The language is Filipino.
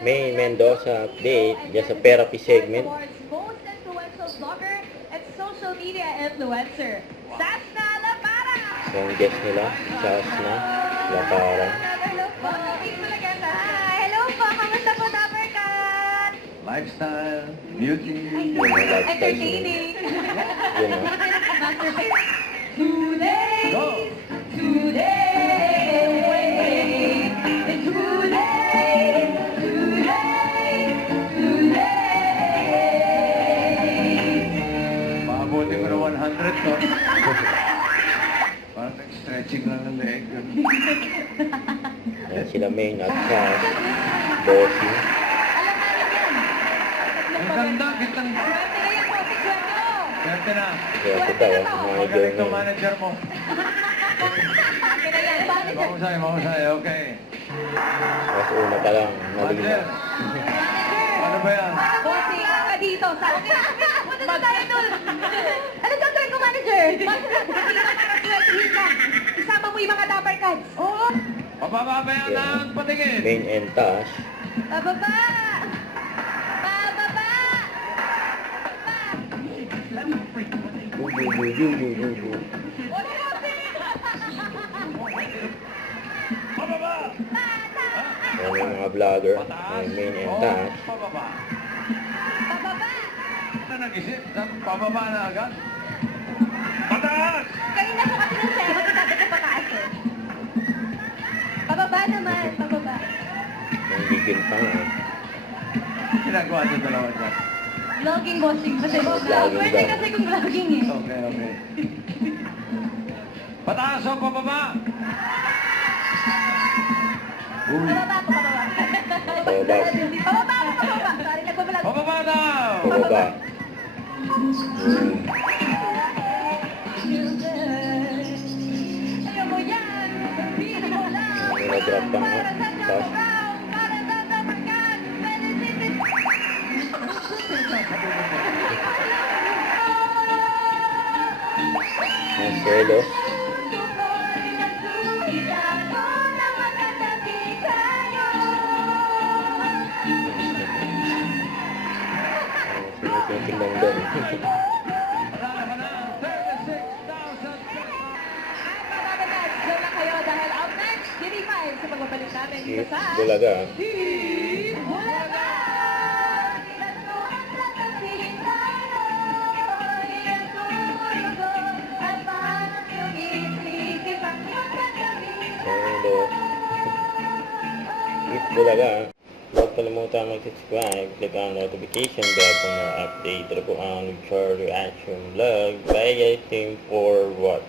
May Mendoza update just sa therapy segment. Most influential blogger and social media influencer. Sasna Lapara! Yung guest nila, Sasna Lapara. Hello po. Hello po. Kamusta po, Dapper Cat? Lifestyle, beauty. Yun ang lifestyle nila. Entertaining. Yun o. Today, Go! Pabuti ko na 100 to. Parang stretching lang ng leeg. Ayan sila main at Sas. Bossy. Ang ganda, kitang... Swerte na. Kaya ito daw, manager Magaling na. to manager mo. Mahusay, okay. Mas una pa lang, nalima. Manager. Ano ba yan? Bossing ka dito. Sabi na, punta na tayo dun. Ano gagawin ko, manager? Isama mo yung mga Dapper Cats. Oo. Pababa ba yan ang patingin? Main and Tash. Pababa! Pababa! Pababa! Ayan yung mga vlogger. May main and Tash. Pababa. Pababa! Ano nag-isip? Pababa na agad? Pataas! Kanina ko kasi nung sero, sinabi ko pataas eh. Pababa naman, pababa. Ang gigil pa nga. Ginagawa niyo dalawa dyan. Vlogging, bossing. Kasi Vlogging pwede daw. kasi kung vlogging eh. Okay. Pataas o pababa? Uy. Pababa ako, pababa. Pababa. Pababa ako, pababa. Sorry, nagbabalag. Pababa daw! Pababa. Ayaw mo yan. Pili mo lang. Ang nag-drop pa nga. Para sa Tash. Brown, para sa Dapper Cat. Ang selos. Sinisinting lang doon. Wala ka na, 36,000 pesos! Doon na kayo dahil out next, Giri Five sa pagbabalik namin dito Si sa Bulaga. Team Bulaga! Selos. If Bulaga. Huwag kalimutan mag-subscribe, click ang notification bell for more update. Ito po ang Char Reaction Vlog. Bye guys, team for watch.